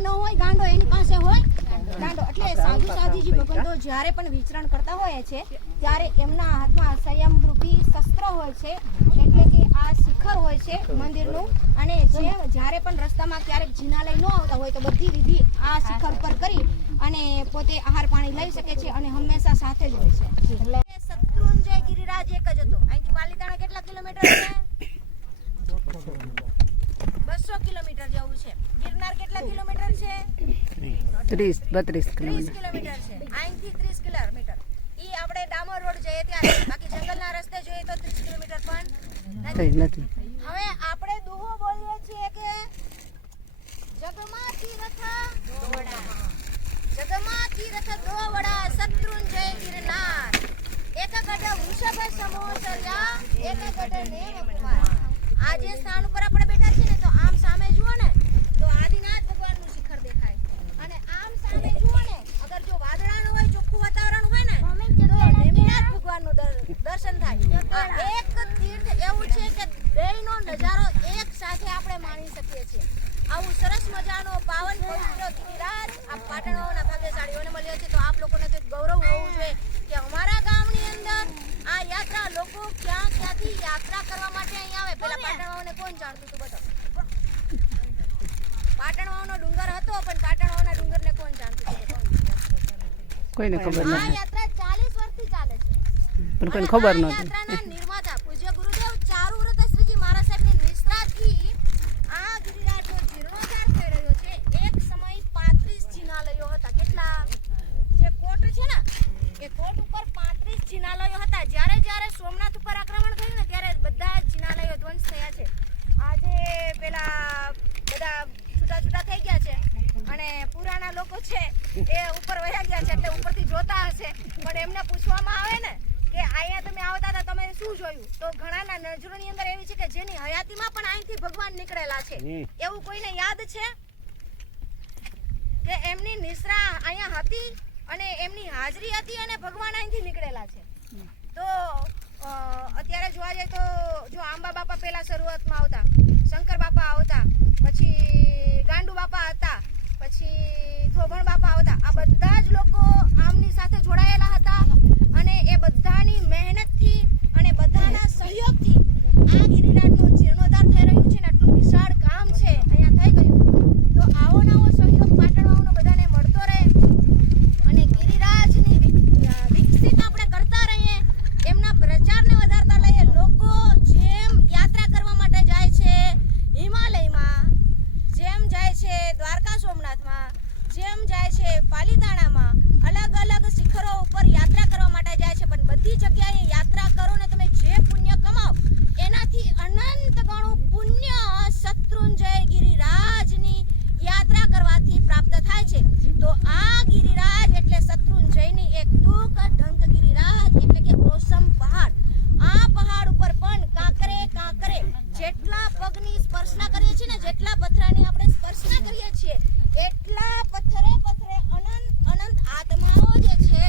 ન હોય ગાંડો, એની પાસે હોય ગાંડો. એટલે સાધુ સાધુજી ભગવંતો જ્યારે પણ વિચરણ કરતા હોય છે ત્યારે એમના હાથમાં સંયમરૂપી શસ્ત્ર હોય છે, એટલે કે આ શિખર હોય છે મંદિરનું. અને જ્યારે પણ રસ્તામાં ક્યારેક જિનાલય ન આવતા હોય તો બધી વિધિ આ શિખર પર કરી અને પોતે આહાર પાણી લઈ શકે છે અને હંમેશા સાથે જ હોય છે. એટલે શત્રુંજય ગિરિરાજ એક જ હતો. અહીંથી પાલીતાણા કેટલા કિલોમીટર છે? 200 કિલોમીટર જેવું છે. ગિરનાર કેટલા કિલોમીટર છે? 32 કિલોમીટર છે. અહીંથી 30 કિલોમીટર. ઈ આપણે ડામર રોડ જઈએ ત્યારે, બાકી જંગલના રસ્તે જોઈએ તો 30 કિલોમીટર પણ નથી. હવે આપણે દુહો બોલીએ છીએ કે જગમાથી રથ દોવડા, જગમાથી રથ દોવડા શત્રુંજય ગિરનાર, એક ગઢ વૃષભ સમોસર્યા, એક ગઢ નેમ કુમાર. આ જે સ્થાન ઉપર આપણે બેઠા છીએ ને, તો આમ સામે જુઓ ને તો આદિનાથ ભગવાનનું શિખર દેખાય, અને આમ સામે જુઓ ને, અગર જો વાદળાનું હોય, ચોખ્ખું વાતાવરણ હોય ને, તો નેમિનાથ ભગવાનનું દર્શન થાય. આ એક તીર્થ એવું છે કે બેયનો નજારો એક સાથે આપણે માણી શકીએ છીએ. આવું સરસ મજાનો પાવન પવિત્ર ગિરિરાજ આ પાટણવાળાના ભાગ્યશાળીઓને મળ્યો છે. તો આપ લોકોને તો એક ગૌરવ હોવું જોઈએ કે અમારા ગામની અંદર આ યાત્રા, લોકો ક્યાંથી યાત્રા કરવા માટે અહીં આવે. પેલા પાટણવાળાને કોણ જાણતું હતું? બતાવો. પાટણવાળાનો ડુંગર હતો, પણ પાટણવાળાના ડુંગરને કોણ જાણતું હતું? કોઈને ખબર નથી. આ યાત્રા 40 વર્ષથી ચાલે છે, પણ કોઈને ખબર નહોતી. યાત્રાના નિર્માતા પૂજ્ય ગુરુદેવ ચારુવ્રત શ્રીજી મહારાજ સાહેબની નિષ્ઠાથી આ ગિરિરાજનો જીર્ણોદ્ધાર થઈ રહ્યો છે. એક સમય 35 જિનાલયો હતા. કેટલા? જે કોટ છે ને, એ કોટ ઉપર 35 જિનાલયો હતા. જ્યારે સોમનાથ ઉપર આક્રમણ થયું ને, ત્યારે બધા જિનાલયો ધ્વંસ થયા છે. આજે પેલા બધા છૂટા થઈ ગયા છે, અને પુરાણા લોકો છે એ ઉપર વયા ગયા છે, એટલે ઉપરથી જોતા હશે. પણ એમને પૂછવામાં આવે ને કે અહીંયા તમે આવતા હતા, તમે શું જોયું? તો ઘણાના નજરોની અંદર એવી છે કે જેની હયાતીમાં પણ અહીંથી ભગવાન નીકળેલા છે. એવું કોઈને યાદ છે કે એમની નિશ્રા અહીંયા હતી અને એમની હાજરી હતી અને ભગવાન અહીંથી નીકળેલા છે? તો અત્યારે જોવા જાય તો જો આંબા બાપા પહેલા શરૂઆતમાં આવતા, શંકર બાપા આવતા, પછી ગાંડુ બાપા હતા, પછી થોભણ બાપા આવતા. આ બધા જ લોકો આમની સાથે જોડાયેલા હતા, અને એ બધાની મહેનતથી અને બધાના સહયોગથી આ ગિરિરાજનું જીર્ણોદ્ધાર થઈ રહ્યું છે ને આટલું વિશાળ કામ છે અહીંયા થઈ ગયું. તો આવો નવો સહયોગ પાટણવાળાનો બધાને મળતો રહે અને ગિરિરાજની વિકસિત આપણે કરતા રહીએ, એમના પ્રચારને વધારતા લઈએ. લોકો જેમ યાત્રા કરવા માટે જાય છે હિમાલયમાં, જેમ જાય છે દ્વારકા સોમનાથમાં, જેમ જાય છે પાલીતાણામાં, અલગ અલગ શિખરો ઉપર યાત્રા કરવા માટે જાય છે. પણ બધી જગ્યાએ યાત્રા કરો ને તમે જે પુણ્ય કમાઓ, એનાથી અનંત ગણું પુણ્ય શત્રુંજય ગિરિરાજની યાત્રા કરવાથી પ્રાપ્ત થાય છે. તો આ ગિરિરાજ એટલે શત્રુંજયની એક ટૂંક ઢંક ગિરિરાજ એટલે કે ઓસમ પહાડ. આ પહાડ ઉપર પણ કાંકરે જેટલા પગની સ્પર્શના કરીએ છીએ ને, જેટલા પથરાની આપણે સ્પર્શના કરીએ છીએ, એટલા પથ્થરે અનંત આત્માઓ જે છે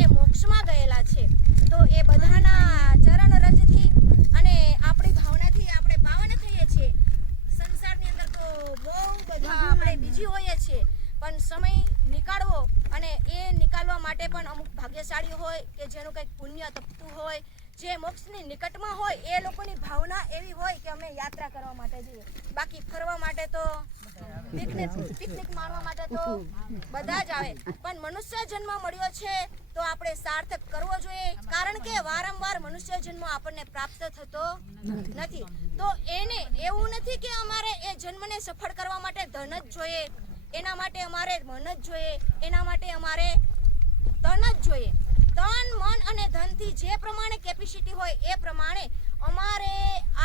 એ મોક્ષમાં ગયેલા છે. તો એ બધાના ચરણ રજથી અને આપણી ભાવનાથી આપણે પાવન થઈએ છીએ. સંસારની અંદર તો બહુ બધા આપણે બીજી હોઈએ છીએ, પણ સમય નીકાળવો અને એ નિકાળવા માટે પણ અમુક ભાગ્યશાળી હોય કે જેનું કંઈક પુણ્ય તપતું હોય, જે મોક્ષની નિકટમાં હોય, એ લોકોની ભાવના એવી હોય કે અમે યાત્રા કરવા માટે જઈએ. બાકી ફરવા માટે તો પિકનિક માણવા માટે તો બધા જ આવે, પણ મનુષ્ય જન્મ મળ્યો છે તો આપણે સાર્થક કરવો જોઈએ. કારણ કે વારંવાર મનુષ્ય જન્મ આપણને પ્રાપ્ત થતો નથી. તો એને એવું નથી કે અમારે એ જન્મને સફળ કરવા માટે ધન જ જોઈએ, એના માટે અમારે મન જ જોઈએ, એના માટે અમારે તન જ જોઈએ. તન, મન અને ધનથી જે પ્રમાણે કેપેસિટી હોય એ પ્રમાણે અમારે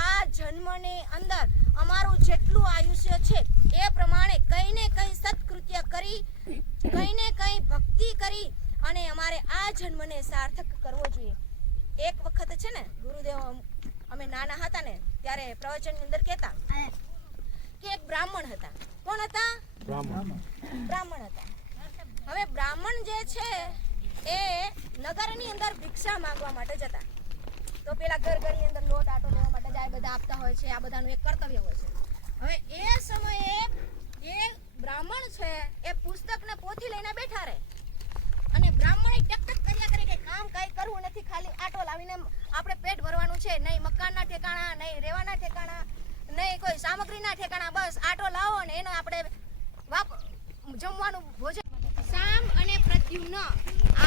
આ જન્મની અંદર અમારું જેટલું આયુષ્ય છે એ પ્રમાણે કંઈ ને કંઈ સત્કૃત્ય કરી, કંઈ ને કંઈ ભક્તિ કરી અને અમારે આ જન્મને સાર્થક કરવો જોઈએ. એક વખત છે ને ગુરુદેવ, અમે નાના હતા ને ત્યારે પ્રવચનની અંદર કહેતા કે એક બ્રાહ્મણ હતા. કોણ હતા? બ્રાહ્મણ હતા. હવે બ્રાહ્મણ જે છે એ નગરની અંદર ભિક્ષા માંગવા માટે જતા. તો પેલા ઘરની અંદર લોટ આટો લેવા માટે જાય, બધા આપતા હોય છે. આ બધાનું એક કર્તવ્ય હોય છે. હવે એ સમયે એ બ્રાહ્મણ છે એ પુસ્તકને પોથી લઈને બેઠા રહે અને બ્રાહ્મણે ટક કર્યા કરે કે કામ કઈ કરવું નથી, ખાલી આટો લાવીને આપણે પેટ ભરવાનું છે, નહીં મકાનના ઠેકાણા, નહીં રહેવાના ઠેકાણા, નહીં કોઈ સામગ્રીના ઠેકાણા, બસ આટો લાવો ને એનો આપણે જમવાનું ભોજન. સામ અને પ્રદ્યુમ્ન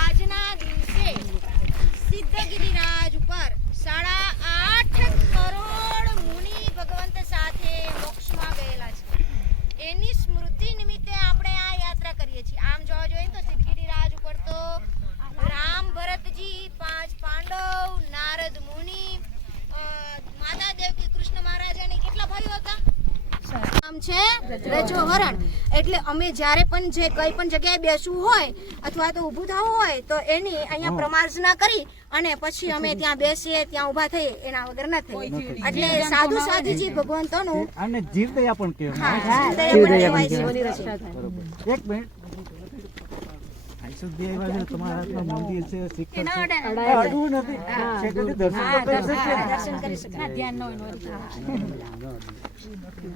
આજના દિવસે સિદ્ધગિરિરાજ ઉપર 8.5 કરોડ મુનિ ભગવંત સાથે મોક્ષમાં ગયેલા છે. એની સ્મૃતિ નિમિત્તે આપણે આ યાત્રા કરીએ છીએ. આમ જોવા જોઈએ તો સિદ્ધગિરિરાજ ઉપર તો રામ, ભરતજી, 5 પાંડવ, નારદ મુનિ, માતા દેવકી, કૃષ્ણ મહારાજ અને કેટલા ભાઈઓ હતા? નામ છે રજોહરણ. એટલે અમે જ્યારે પણ જે કઈ પણ જગ્યાએ બેસવું હોય અથવા તો ઊભું થવું હોય તો એની અહીંયા પ્રમાર્જના કરી અને પછી અમે ત્યાં બેસીએ, ત્યાં ઊભા થઈએ, એના વગર ન થઈએ. એટલે સાધુ સાધુજી ભગવંતોનું આને જીવદયા પણ કહેવાય. જીવદયા પણ કહેવાય છે. બરોબર. એક મિનિટ. આઈસુદ્ધી આવ્યા છે, તમારા હાથમાં મંદિર છે, શિખર છે. અડવું નથી. છે કે દર્શન તો કરી શકીએ. દર્શન કરી શકાય. ધ્યાન ન હોય.